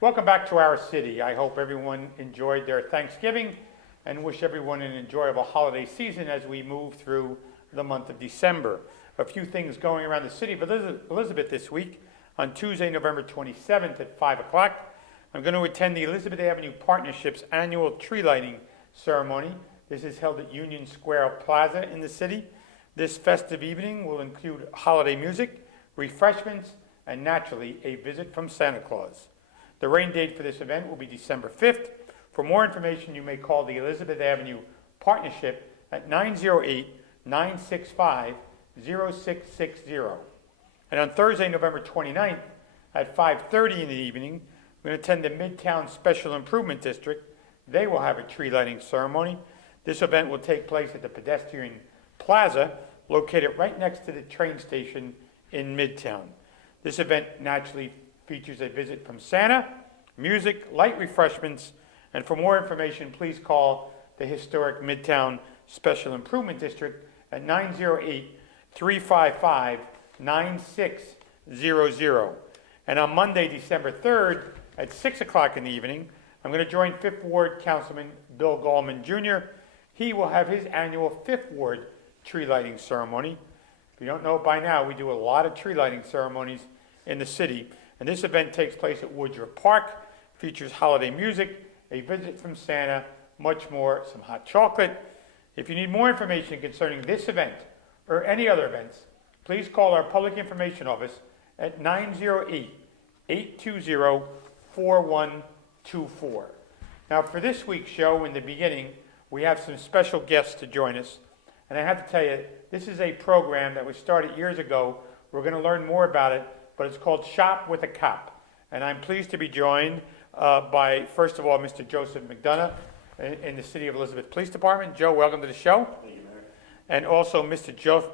Welcome back to our city. I hope everyone enjoyed their Thanksgiving and wish everyone an enjoyable holiday season as we move through the month of December. A few things going around the city of Elizabeth this week. On Tuesday, November 27th at 5 o'clock, I'm going to attend the Elizabeth Avenue Partnership's annual tree lighting ceremony. This is held at Union Square Plaza in the city. This festive evening will include holiday music, refreshments, and naturally, a visit from Santa Claus. The rain date for this event will be December 5th. For more information, you may call the Elizabeth Avenue Partnership at 908-965-0660. And on Thursday, November 29th at 5:30 in the evening, we're going to attend the Midtown Special Improvement District. They will have a tree lighting ceremony. This event will take place at the pedestrian plaza located right next to the train station in Midtown. This event naturally features a visit from Santa, music, light refreshments, and for more information, please call the historic Midtown Special Improvement District at 908-355-9600. And on Monday, December 3rd at 6 o'clock in the evening, I'm going to join 5th Ward Councilman Bill Gallman Jr. He will have his annual 5th Ward tree lighting ceremony. If you don't know by now, we do a lot of tree lighting ceremonies in the city. And this event takes place at Woodruff Park, features holiday music, a visit from Santa, much more, some hot chocolate. If you need more information concerning this event or any other events, please call our Public Information Office at 908-820-4124. Now for this week's show, in the beginning, we have some special guests to join us. And I have to tell you, this is a program that was started years ago. We're going to learn more about it, but it's called Shop with a Cop. And I'm pleased to be joined by, first of all, Mr. Joseph McDonough in the City of Elizabeth Police Department. Joe, welcome to the show. Thank you, Mayor. And also Mr. Joe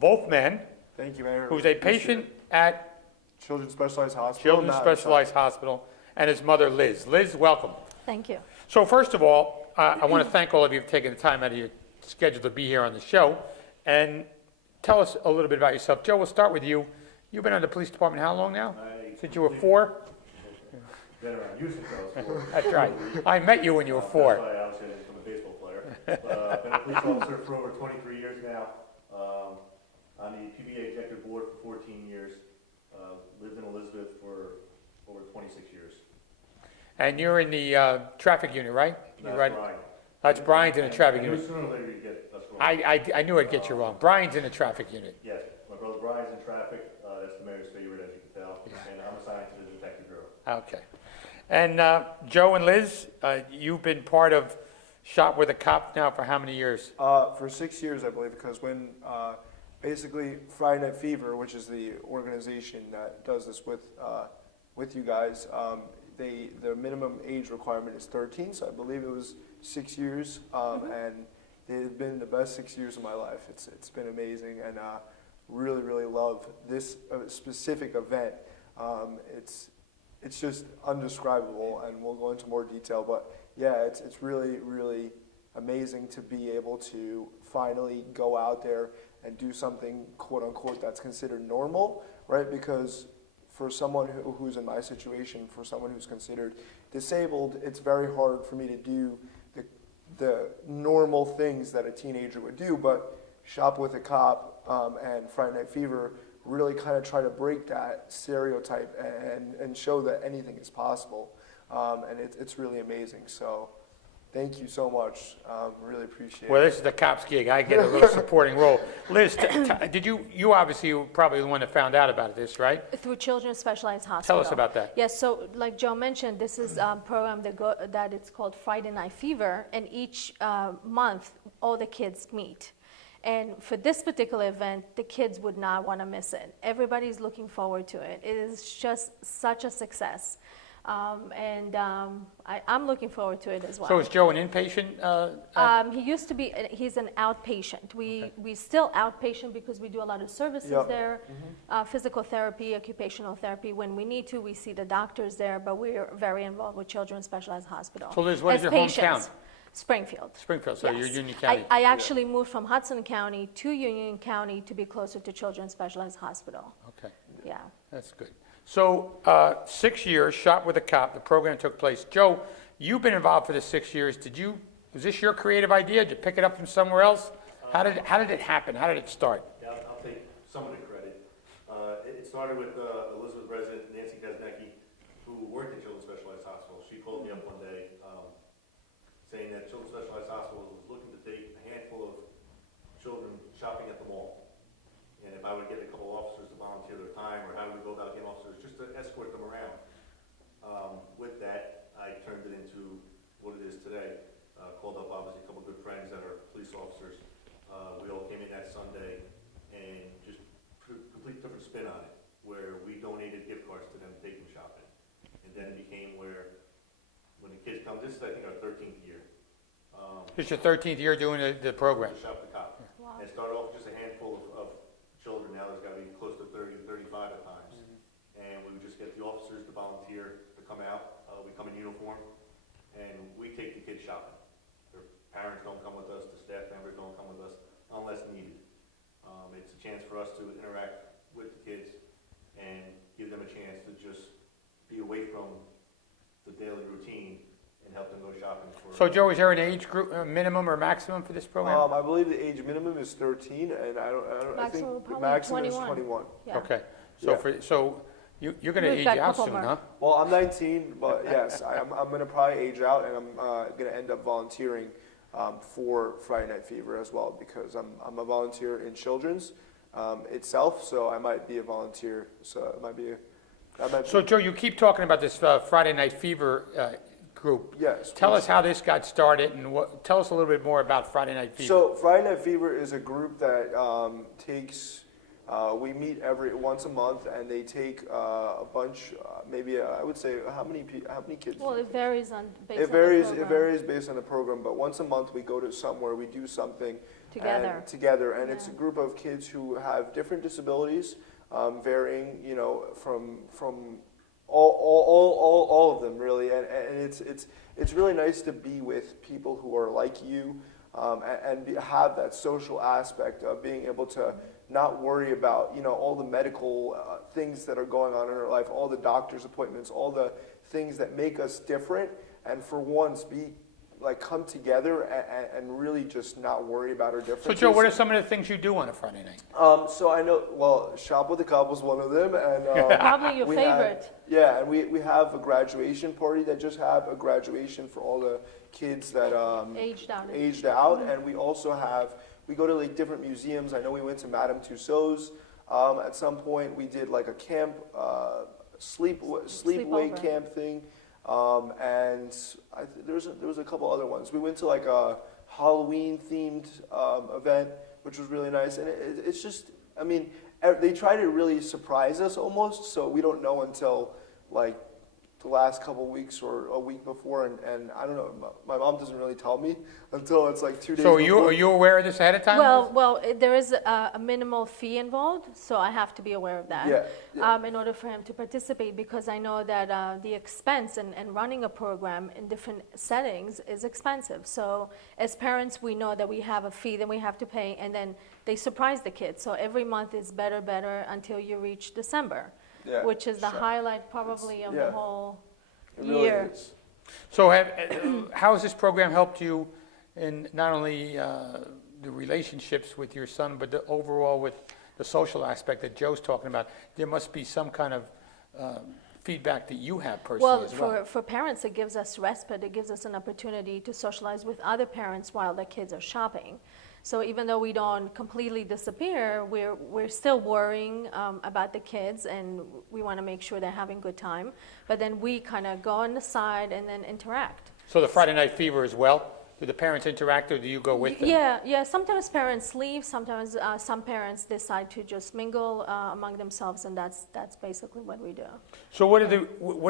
Volfman, Thank you, Mayor. who's a patient at Children's Specialized Hospital. Children's Specialized Hospital, and his mother, Liz. Liz, welcome. Thank you. So first of all, I want to thank all of you for taking the time out of your schedule to be here on the show. And tell us a little bit about yourself. Joe, we'll start with you. You've been on the police department how long now? Since you were 4? Been around you since I was 4. That's right. I met you when you were 4. That's why I was from a baseball player. Been a police officer for over 23 years now. On the PBA executive board for 14 years. Lived in Elizabeth for over 26 years. And you're in the traffic unit, right? That's right. Brian. That's Brian's in the traffic I knew unit. sooner or later you'd get us wrong. I knew I'd get you wrong. Brian's in the traffic unit. Yes, my brother Brian's in traffic. That's the mayor's favorite, as you can tell. And I'm assigned to the detective bureau. Okay. And Joe and Liz, you've been part of Shop with a Cop now for how many years? For 6 years, I believe, because when basically Friday Night Fever, which is the organization that does this with you guys, the minimum age requirement is 13, so I believe it was 6 years, and they've been the best 6 years of my life. It's been amazing, and really, really love this specific event. It's just undescribable, and we'll go into more detail, but yeah, it's really, really amazing to be able to finally go out there and do something, quote unquote, that's considered normal, right? Because for someone who's in my situation, for someone who's considered disabled, it's very hard for me to do the normal things that a teenager would do, but Shop with a Cop and Friday Night Fever really kind of try to break that stereotype and show that anything is possible. And it's really amazing. So thank you so much. Really appreciate Well, it. this is the cop's gig. I get a little supporting role. Liz, did you obviously were probably the one that found out about this, right? Through Children's Specialized Hospital. Tell us about that. Yes, so like Joe mentioned, this is a program that it's called Friday Night Fever, and each month all the kids meet. And for this particular event, the kids would not want to miss it. Everybody's looking forward to it. It is just such a success. I'm looking forward to it as well. So is Joe an inpatient? He used to be, he's an outpatient. We still outpatient because we do a lot of services Yep. there, physical therapy, occupational therapy. When we need to, we see the doctors there, but we're very involved with Children's Specialized Hospital. So Liz, what is As your patients. hometown? Springfield. Springfield, so you're Yes. Union County. I actually moved from Hudson County to Union County to be closer to Children's Specialized Hospital. Okay, Yeah. that's good. So 6 years, Shop with a Cop, the program took place. Joe, you've been involved for the 6 years. Was this your creative idea? Did you pick it up from somewhere else? How did it happen? How did it start? Yeah, I'll take some of the credit. It started with Elizabeth resident Nancy Kaznecki, who worked at Children's Specialized Hospital. She called me up one day saying that Children's Specialized Hospital was looking to take a handful of children shopping at the mall. And if I would get a couple officers to volunteer their time, or how do we go about getting officers just to escort them around. With that, I turned it into what it is today. Called up obviously a couple of good friends that are police officers. We all came in that Sunday and just put a complete different spin on it, where we donated gift cards to them to take them shopping. And then it became where, when the kids come, this is I think our 13th year. This is your 13th year doing the program. To Shop the Cop. Wow. And it started off with just a handful of children. Now there's got to be close to 30 to 35 at times. And we would just get the officers to volunteer to come out. We come in uniform, and we take the kids shopping. Their parents don't come with us, the staff members don't come with us unless needed. It's a chance for us to interact with the kids and give them a chance to just be away from the daily routine and help them go shopping for. So Joe, is there an age group, minimum or maximum for this program? I believe the age minimum is 13, and I think Maximum the probably maximum is 21. 21. Yeah. Okay, Yeah. so you're going to We've age got a out couple soon, more. huh? Well, I'm 19, but yes, I'm going to probably age out, and I'm going to end up volunteering for Friday Night Fever as well, because I'm a volunteer in children's itself, so I might be a volunteer. So it might be. So Joe, you keep talking about this Friday Night Fever group. Yes. Tell please. us how this got started, and tell us a little bit more about Friday Night Fever. So Friday Night Fever is a group that takes. We meet once a month, and they take a bunch. Maybe I would say how many kids? Well, it varies based It on varies. the It program. varies based on the program. But once a month, we go to somewhere. We do something Together. and it's a Yeah. group of kids who have different disabilities, varying, from all of them really. And it's really nice to be with people who are like you, and have that social aspect of being able to not worry about all the medical things that are going on in our life, all the doctor's appointments, all the things that make us different, and for once come together and really just not worry about our differences. So Joe, what are some of the things you do on a Friday night? So I know, Shop with a Cop was one of them, and Probably your we favorite. and we have a graduation party that just had a graduation for all the kids that Aged out. and we go to different museums. I know we went to Madame Tussauds at some point. We did a camp, sleepaway Sleepover. camp thing, and there was a couple other ones. We went to a Halloween themed event, which was really nice. And it's just, they try to really surprise us almost, so we don't know until the last couple weeks or a week before, and I don't know, my mom doesn't really tell me until it's 2 days So before. are you aware of this ahead of time? Well, there is a minimal fee involved, so I have to be aware of that. Yeah. In order for him to participate, because I know that the expense and running a program in different settings is expensive. So as parents, we know that we have a fee that we have to pay, and then they surprise the kids. So every month is better until you reach December, which is the highlight probably of the whole It really year. is. So how has this program helped you in not only the relationships with your son, but overall with the social aspect that Joe's talking about? There must be some kind of feedback that you have personally as well. Well, for parents, it gives us respite. It gives us an opportunity to socialize with other parents while the kids are shopping. So even though we don't completely disappear, we're still worrying about the kids, and we want to make sure they're having a good time. But then we kind of go on the side and then interact. So the Friday Night Fever as well? Do the parents interact, or do you go with them? Yeah. Sometimes parents leave. Sometimes some parents decide to just mingle among themselves, and that's basically what we do. So what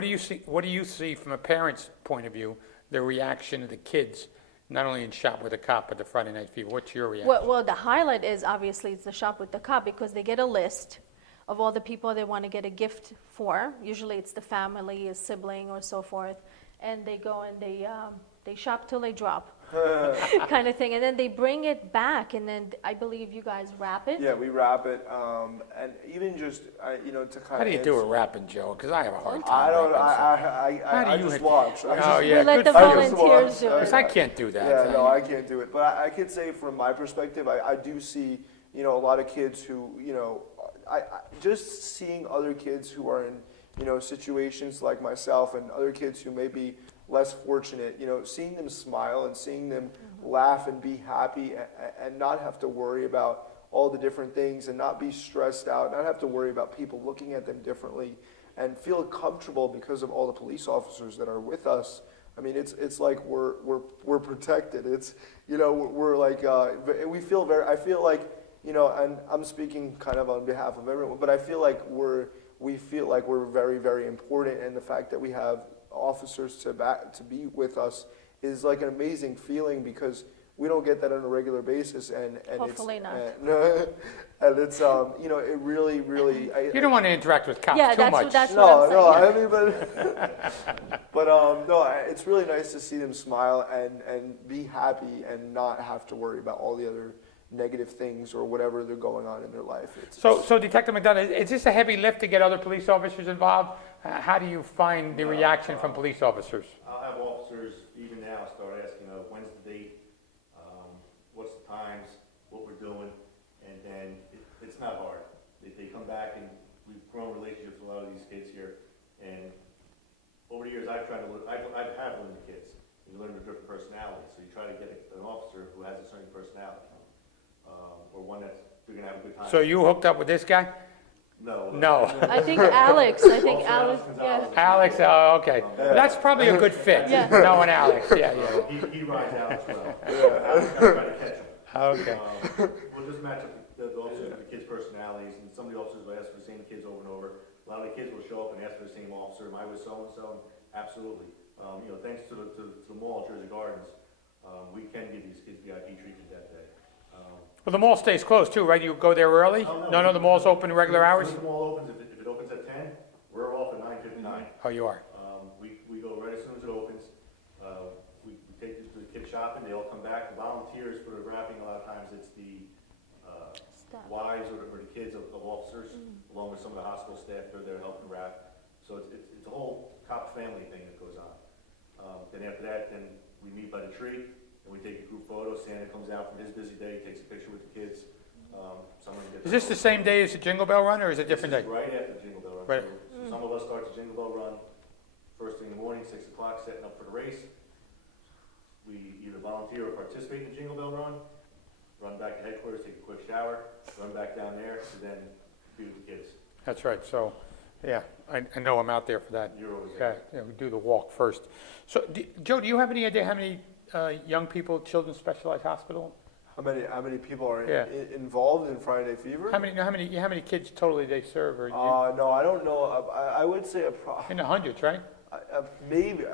do you see from a parent's point of view, the reaction of the kids, not only in Shop with a Cop, but the Friday Night Fever? What's your reaction? Well, the highlight is obviously it's the Shop with the Cop, because they get a list of all the people they want to get a gift for. Usually it's the family, a sibling, or so forth, and they go and they shop till they drop. kind of thing. And then they bring it back, and then I believe you guys wrap it. Yeah, we wrap it, and even just to kind of. How do you do it rapping, Joe? Because I have a hard time. I don't. rapping, so- How I do you just hit- watch. Oh, yeah, We let good the for you. volunteers do Because it. I can't do that. Yeah, no, I can't do it. But I can say from my perspective, I do see, a lot of kids who, I just seeing other kids who are in, situations like myself and other kids who may be less fortunate, seeing them smile and seeing them laugh and be happy and not have to worry about all the different things and not be stressed out, not have to worry about people looking at them differently and feel comfortable because of all the police officers that are with us. I mean, it's like we're protected. It's, we're like, we feel I feel like, and I'm speaking kind of on behalf of everyone, but I feel like we feel like we're very, very important, and the fact that we have officers to be with us is like an amazing feeling because we don't get that on a regular basis, and Hopefully it's, not. and it's it really, really. You don't want to interact with cops Yeah, too that's much. what- that's what I'm No, saying. I mean, but no, it's really nice to see them smile and be happy and not have to worry about all the other negative things or whatever they're going on in their life. So Detective McDonough, is this a heavy lift to get other police officers involved? How do you find the reaction from police officers? I'll have officers even now start asking, when's the date, what's the times, what we're doing, and then it's not hard. They come back and we've grown relationships with a lot of these kids here, and over the years I've had learned the kids. You learn their different personalities, so you try to get an officer who has a certain personality, or one that's they're gonna have a good time. So you hooked up with this guy? No. No. I think Alex, yeah. Alex, oh, okay. That's probably a good fit, Yeah. knowing Alex, yeah. He rides out as well. Alex gotta try to catch him. Okay. We'll just match up the officers with the kids' personalities, and some of the officers will ask for the same kids over and over. A lot of the kids will show up and ask for the same officer. Am I with so-and-so? Absolutely. Thanks to the mall, Jersey Gardens, we can give these kids VIP treatment that day. Well, the mall stays closed too, right? You go there early? No, the mall's open regular hours? When the mall opens, if it opens at 10, we're off at 9:59. Oh, you are? We go right as soon as it opens. We take the kids shopping, they all come back. The volunteers for the wrapping, a lot of times it's the Staff. wives or the kids of officers, along with some of the hospital staff, they're there helping wrap. So it's a whole cop family thing that goes on. Then after that, then we meet by the tree, and we take a group photo. Santa comes out from his busy day, takes a picture with the kids. Someone gets Is this the same day as the Jingle Bell Run, or is it a different This day? is right after the Jingle Bell Run. Right. So some of us start the Jingle Bell Run first thing in the morning, 6 o'clock, setting up for the race. We either volunteer or participate in the Jingle Bell Run, run back to headquarters, take a quick shower, run back down there to then be with the kids. That's right, so, yeah, I know I'm out there for that. You're always Okay, there. yeah, we do the walk first. So, Joe, do you have any idea how many young people Children's Specialized Hospital? How many people are Yeah. involved in Friday Fever? How many kids totally they serve? Or No, I don't know. I would say in the hundreds, right? maybe.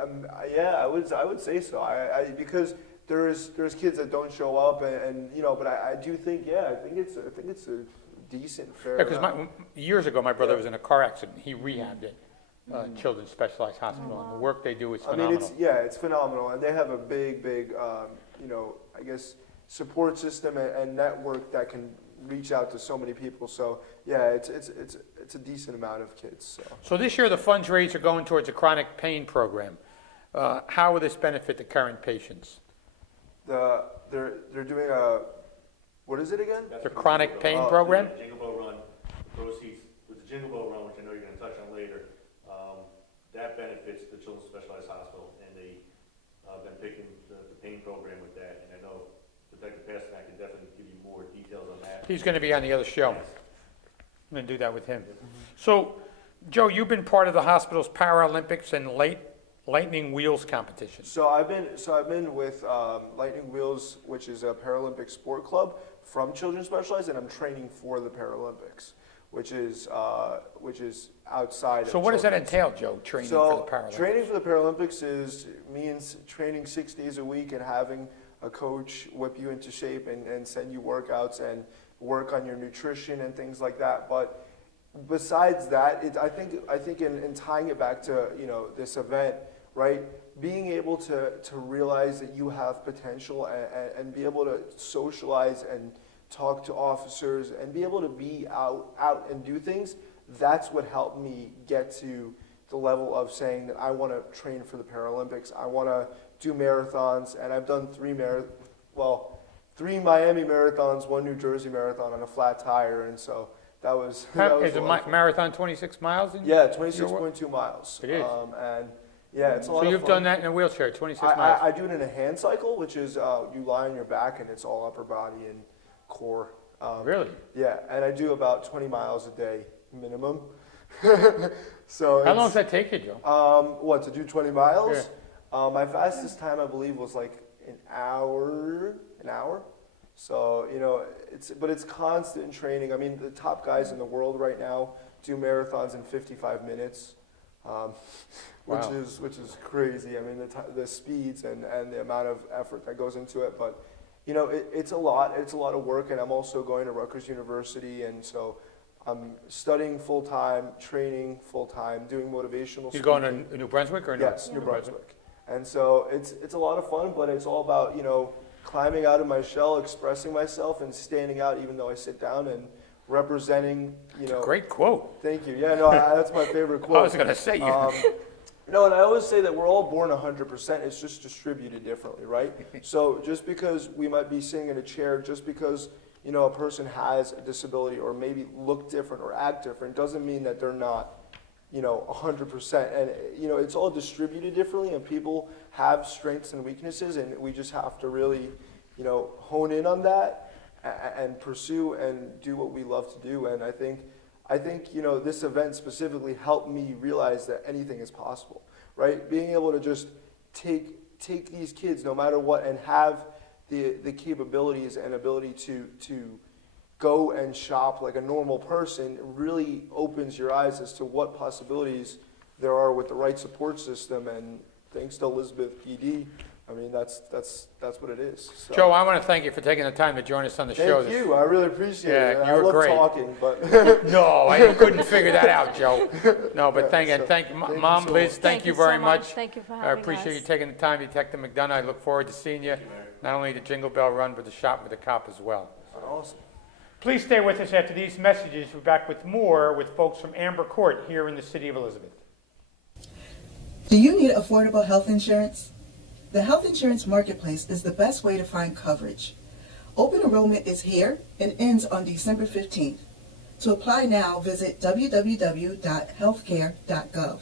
Yeah, I would say so. Because there's kids that don't show up, and but I do think I think it's a decent fair. Yeah, because years ago my brother was in a car accident. He rehabbed it, Children's Specialized Hospital, and the work they do is I phenomenal. mean, it's phenomenal, and they have a big, I guess, support system and network that can reach out to so many people. So yeah, it's a decent amount of kids. So this year the funds raised are going towards a chronic pain program. How will this benefit the current patients? They're doing what is it again? That's The for chronic Jingle pain Bell. program? The Jingle Bell Run, the proceeds, with the Jingle Bell Run, which I know you're gonna touch on later, that benefits the Children's Specialized Hospital, and they, been picking the pain program with that, and I know Detective Pasternak can definitely give you more details on that. He's going to be on the other show. Yes. I'm going to do that with him. So, Joe, you've been part of the hospital's Paralympics and Lightning Wheels competition. So I've been with Lightning Wheels, which is a Paralympic sport club from Children's Specialized, and I'm training for the Paralympics, which is outside. So of what does that children's. entail, Joe, training for the Paralympics? Training for the Paralympics means training 6 days a week and having a coach whip you into shape and send you workouts and work on your nutrition and things like that. But besides that, I think in tying it back to this event, right? Being able to realize that you have potential and be able to socialize and talk to officers and be able to be out and do things, that's what helped me get to the level of saying that I want to train for the Paralympics. I want to do marathons, and I've done three Miami marathons, one New Jersey marathon on a flat tire, and so that was Is a a lot of fun. marathon 26 miles? Yeah, 26.2 miles. It is. And yeah, it's a lot So of you've fun. done that in a wheelchair, 26 miles. I do it in a hand cycle, which is you lie on your back and it's all upper body and core. Really? Yeah, and I do about 20 miles a day minimum. So How long does that take you, Joe? What, to do 20 miles? My fastest time, I believe, was like an hour. So, but it's constant training. I mean, the top guys in the world right now do marathons in 55 minutes, which Wow. is crazy. I mean, the speeds and the amount of effort that goes into it. But, it's a lot. It's a lot of work, and I'm also going to Rutgers University, and so I'm studying full-time, training full-time, doing motivational You speaking. going to New Brunswick or no? Yes, New Brunswick. And so it's a lot of fun, but it's all about, climbing out of my shell, expressing myself, and standing out even though I sit down and representing, Great quote. Thank you. Yeah, no, that's my favorite quote. I was going to say you. And I always say that we're all born 100%. It's just distributed differently, right? So just because we might be sitting in a chair, just because, a person has a disability or maybe look different or act different, doesn't mean that they're not 100%. And, it's all distributed differently, and people have strengths and weaknesses, and we just have to really, hone in on that and pursue and do what we love to do. And I think, this event specifically helped me realize that anything is possible, right? Being able to just take these kids no matter what and have the capabilities and ability to go and shop like a normal person really opens your eyes as to what possibilities there are with the right support system. And thanks to Elizabeth PD, I mean, that's what it is. So. Joe, I want to thank you for taking the time to join us on the show. Thank you. I really appreciate it. Yeah, And you I were love great. talking, but No, I couldn't figure that out, Joe. No, but Yeah, thank so you. thank you Mom, so Liz, much. thank you very so much. Thank you for I having appreciate you us. taking the time, Detective McDonough. I look forward to seeing you, not only the Jingle Bell Run, but the Shop with the Cop as well. awesome. Please stay with us after these messages. We're back with more with folks from Amber Court here in the city of Elizabeth. Do you need affordable health insurance? The health insurance marketplace is the best way to find coverage. Open enrollment is here and ends on December 15th. To apply now, visit www.healthcare.gov.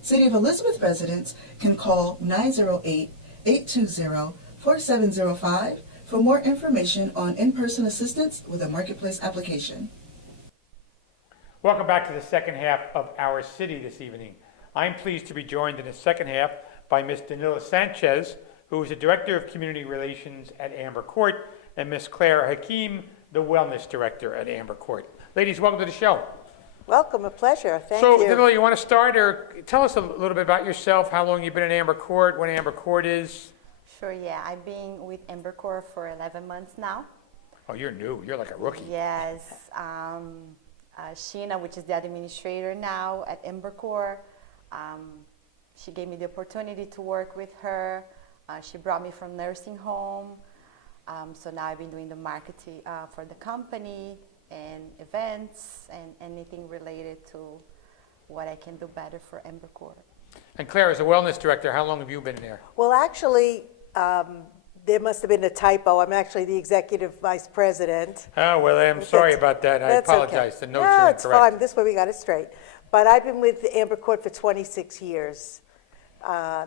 City of Elizabeth residents can call 908-820-4705 for more information on in-person assistance with a marketplace application. Welcome back to the second half of our city this evening. I'm pleased to be joined in the second half by Ms. Danila Sanches, who is the Director of Community Relations at Amber Court, and Ms. Claire Hakim, the Wellness Director at Amber Court. Ladies, welcome to the show. Welcome, a pleasure. Thank So, you. Danila, you want to start, or tell us a little bit about yourself, how long you've been in Amber Court, what Amber Court is? Sure, yeah. I've been with Amber Court for 11 months now. Oh, you're new. You're like a rookie. Yes. Sheena, which is the administrator now at Amber Court, she gave me the opportunity to work with her. She brought me from nursing home. So now I've been doing the marketing for the company and events and anything related to what I can do better for Amber Court. And Claire, as a Wellness Director, how long have you been there? Well, actually, there must have been a typo. I'm actually the executive vice president. Oh, well, I'm sorry about that. I That's okay. apologize. The notes No, are it's incorrect. fine. This way we got it straight. But I've been with Amber Court for 26 years. I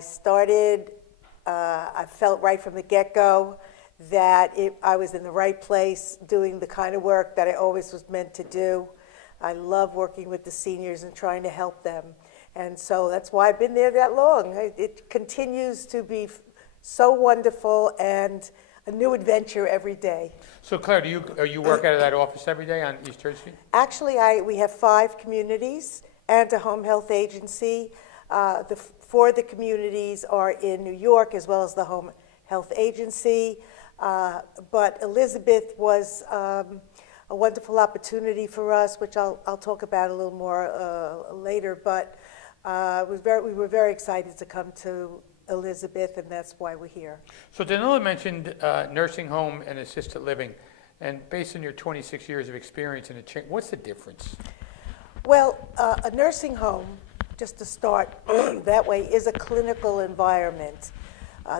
started, I felt right from the get-go that I was in the right place doing the kind of work that I always was meant to do. I love working with the seniors and trying to help them. And so that's why I've been there that long. It continues to be so wonderful and a new adventure every day. So, Claire, do you work out of that office every day on East Church Street? Actually, we have 5 communities and a home health agency. The 4 of the communities are in New York, as well as the home health agency. But Elizabeth was a wonderful opportunity for us, which I'll talk about a little more later. But We were very excited to come to Elizabeth, and that's why we're here. So Danila mentioned nursing home and assisted living, and based on your 26 years of experience in the chain, what's the difference? Well, a nursing home, just to start that way, is a clinical environment.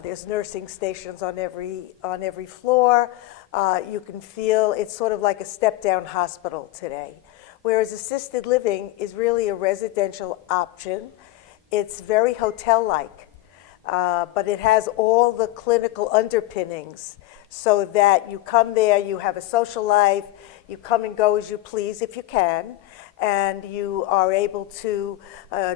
There's nursing stations on every floor. You can feel it's sort of like a step-down hospital today. Whereas assisted living is really a residential option. It's very hotel-like, but it has all the clinical underpinnings so that you come there, you have a social life, you come and go as you please if you can, and you are able to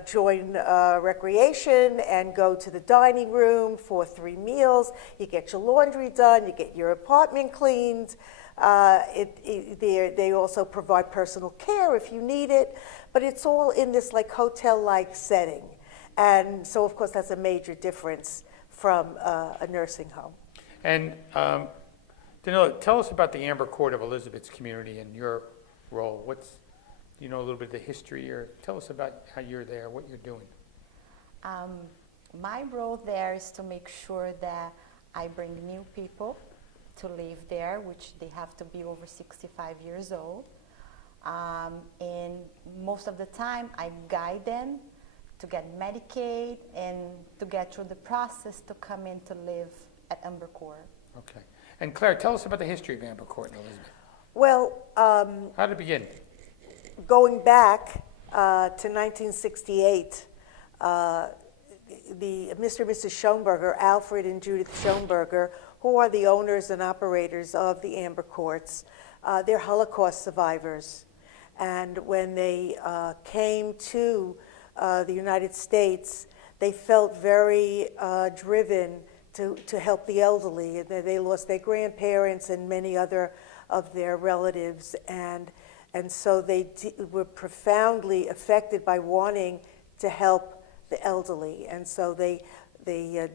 join recreation and go to the dining room for 3 meals. You get your laundry done, you get your apartment cleaned. They also provide personal care if you need it, but it's all in this like hotel-like setting. And so, of course, that's a major difference from a nursing home. And Danila, tell us about the Amber Court of Elizabeth's community and your role. You know a little bit of the history, or tell us about how you're there, what you're doing. My role there is to make sure that I bring new people to live there, which they have to be over 65 years old. And most of the time, I guide them to get Medicaid and to get through the process to come in to live at Amber Court. Okay. And Claire, tell us about the history of Amber Court and Elizabeth. Well, How did it begin? going back to 1968, Mr. and Mrs. Schoenberger, Alfred and Judith Schoenberger, who are the owners and operators of the Amber Courts, they're Holocaust survivors. And when they came to the United States, they felt very driven to help the elderly. They lost their grandparents and many other of their relatives, and so they were profoundly affected by wanting to help the elderly. And so they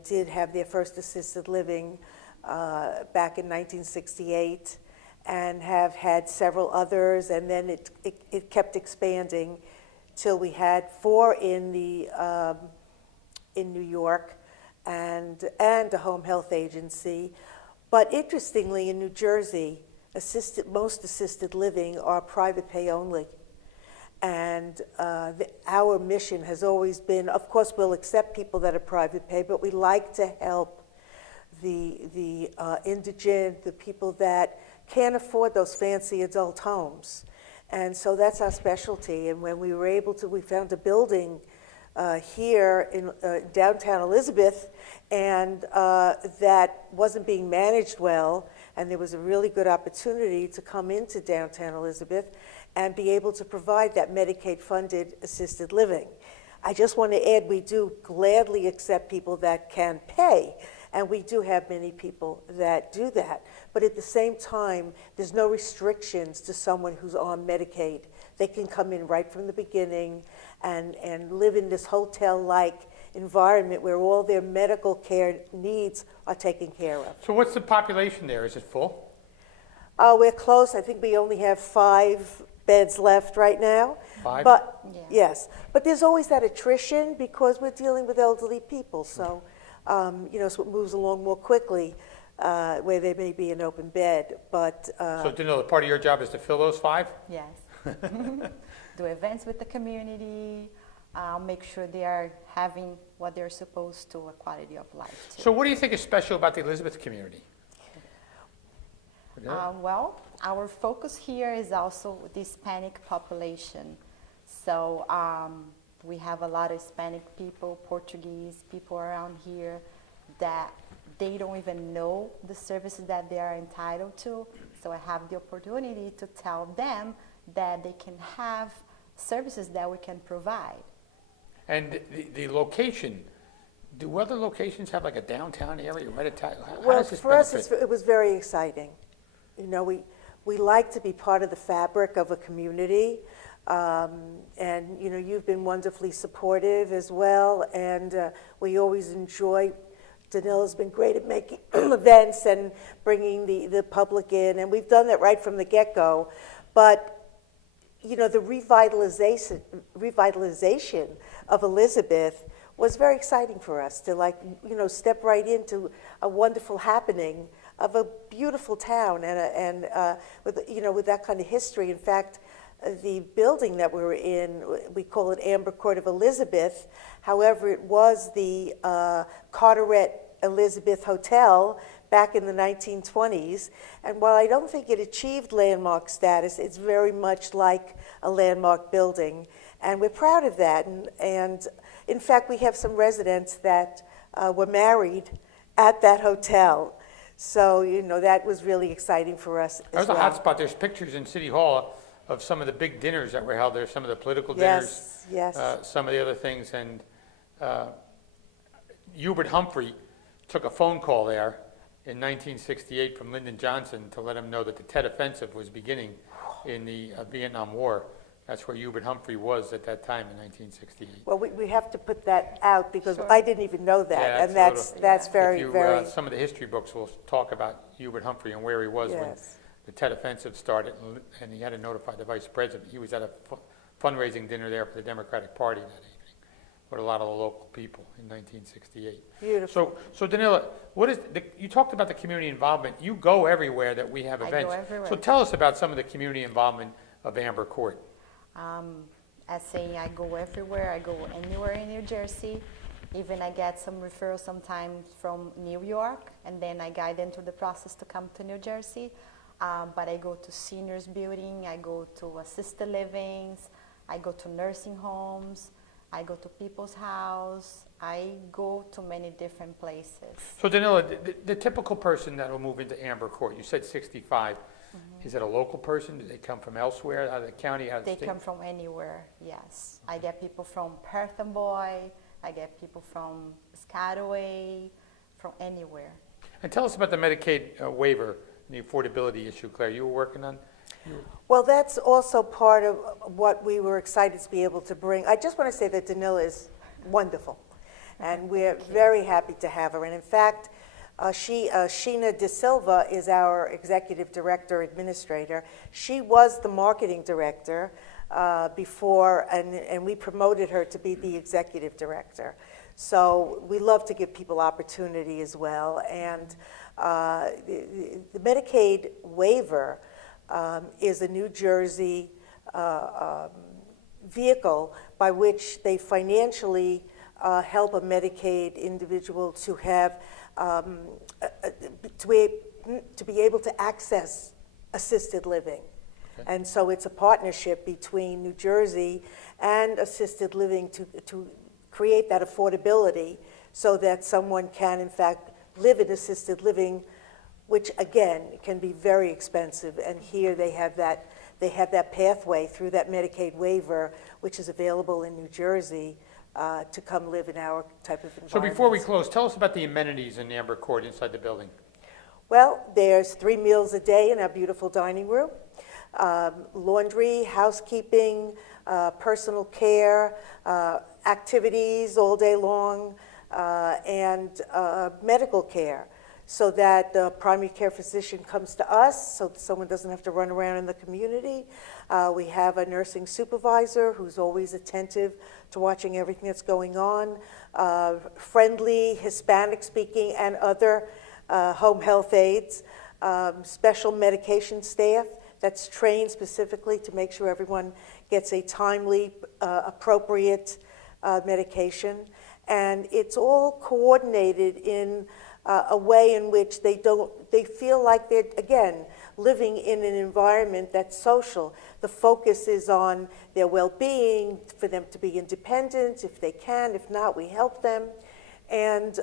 did have their first assisted living back in 1968, and have had several others, and then it kept expanding till we had 4 in New York, and a home health agency. But interestingly, in New Jersey, most assisted living are private pay only. And our mission has always been, of course, we'll accept people that are private pay, but we like to help the indigent, the people that can't afford those fancy adult homes. And so that's our specialty. And when we were able to, we found a building here in downtown Elizabeth, and that wasn't being managed well, and there was a really good opportunity to come into downtown Elizabeth and be able to provide that Medicaid-funded assisted living. I just want to add, we do gladly accept people that can pay, and we do have many people that do that. But at the same time, there's no restrictions to someone who's on Medicaid. They can come in right from the beginning and live in this hotel-like environment where all their medical care needs are taken care of. So what's the population there? Is it full? We're close. I think we only have 5 beds left right now. 5? But Yeah. yes, but there's always that attrition because we're dealing with elderly people. So, so it moves along more quickly where there may be an open bed. But So Danila, part of your job is to fill those 5? Yes. Do events with the community, make sure they are having what they're supposed to, a quality of life too. So what do you think is special about the Elizabeth community? Well, our focus here is also the Hispanic population. So we have a lot of Hispanic people, Portuguese people around here that they don't even know the services that they are entitled to. So I have the opportunity to tell them that they can have services that we can provide. And the location, do other locations have like a downtown area right at town? well, for us, it was very exciting. You know, we like to be part of the fabric of a community. And, you've been wonderfully supportive as well. And we always enjoy, Danila's been great at making events and bringing the public in. And we've done that right from the get-go. But, the revitalization of Elizabeth was very exciting for us to, like, step right into a wonderful happening of a beautiful town with that kind of history. In fact, the building that we were in, we call it Amber Court of Elizabeth. However, it was the Carteret Elizabeth Hotel back in the 1920s. And while I don't think it achieved landmark status, it's very much like a landmark building. And we're proud of that. And in fact, we have some residents that were married at that hotel. So, that was really exciting for us That was as a well. hot spot. There's pictures in City Hall of some of the big dinners that were held there, some of the political dinners. Yes. Some of the other things. And Hubert Humphrey took a phone call there in 1968 from Lyndon Johnson to let him know that the Tet Offensive was beginning in the Vietnam War. That's where Hubert Humphrey was at that time in 1968. Well, we have to put that out because Sure. I didn't even know that, Yeah, and that's a little- that's very, If you, very, some of the history books will talk about Hubert Humphrey and where he was when yes. the Tet Offensive started, and he had to notify the vice president. He was at a fundraising dinner there for the Democratic Party that evening with a lot of the local people in 1968. Beautiful. So Danila, you talked about the community involvement. You go everywhere that we have I events. go everywhere. So tell us about some of the community involvement of Amber Court. As saying, I go everywhere. I go anywhere in New Jersey. Even I get some referrals sometimes from New York, and then I guide them through the process to come to New Jersey. But I go to seniors building, I go to assisted livings, I go to nursing homes, I go to people's house, I go to many different places. So Danila, the typical person that will move into Amber Court, you said 65. Is it a local person? Do they come from elsewhere, out of the county, out of the They state? come from anywhere, yes. I get people from Perth Amboy, I get people from Piscataway, from anywhere. And tell us about the Medicaid waiver, the affordability issue, Claire. You were working on? Well, that's also part of what we were excited to be able to bring. I just want to say that Danila is wonderful, and we're very happy to have her. And in fact, Sheena De Silva is our executive director administrator. She was the marketing director before, and we promoted her to be the executive director. So we love to give people opportunity as well. And the Medicaid waiver is a New Jersey vehicle by which they financially help a Medicaid individual to have to be able to access assisted living. Okay. And so it's a partnership between New Jersey and assisted living to create that affordability so that someone can, in fact, live in assisted living, which, again, can be very expensive. And here they have that pathway through that Medicaid waiver, which is available in New Jersey, to come live in our type of environment. So before we close, tell us about the amenities in Amber Court inside the building. Well, there's 3 meals a day in our beautiful dining room, laundry, housekeeping, personal care, activities all day long, and medical care, so that the primary care physician comes to us so that someone doesn't have to run around in the community. We have a nursing supervisor who's always attentive to watching everything that's going on, friendly, Hispanic-speaking, and other home health aides, special medication staff that's trained specifically to make sure everyone gets a timely, appropriate medication. And it's all coordinated in a way in which they feel like they're, again, living in an environment that's social. The focus is on their well-being, for them to be independent if they can. If not, we help them. And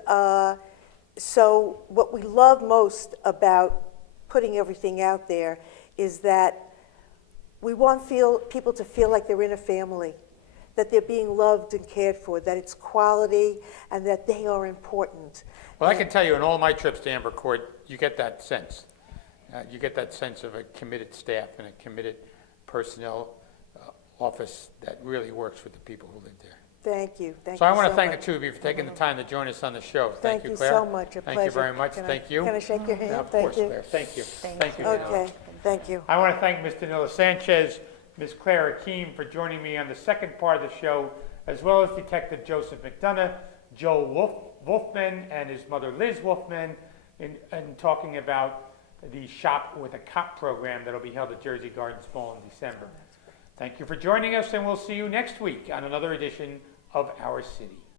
so what we love most about putting everything out there is that we want people to feel like they're in a family, that they're being loved and cared for, that it's quality, and that they are important. Well, I can tell you in all my trips to Amber Court, you get that sense. You get that sense of a committed staff and a committed personnel office that really works with the people who live there. Thank you. Thank So you I want to so thank much. the two of you for taking the time to join us on the show. Thank you, you Claire. so much. A Thank pleasure. you very much. Can I- Thank you. Can I shake your hand? Yeah, of Thank course, you. Claire. Thank you. Thank you. Okay, thank you. I want to thank Ms. Danila Sanches, Ms. Claire Hakim for joining me on the second part of the show as well as Detective Joseph McDonough, Joe Wolfman, and his mother Liz Wolfman, in talking about the Shop with a Cop program that will be held at Jersey Gardens Mall in December. Thank you for joining us, and we'll see you next week on another edition of Our City.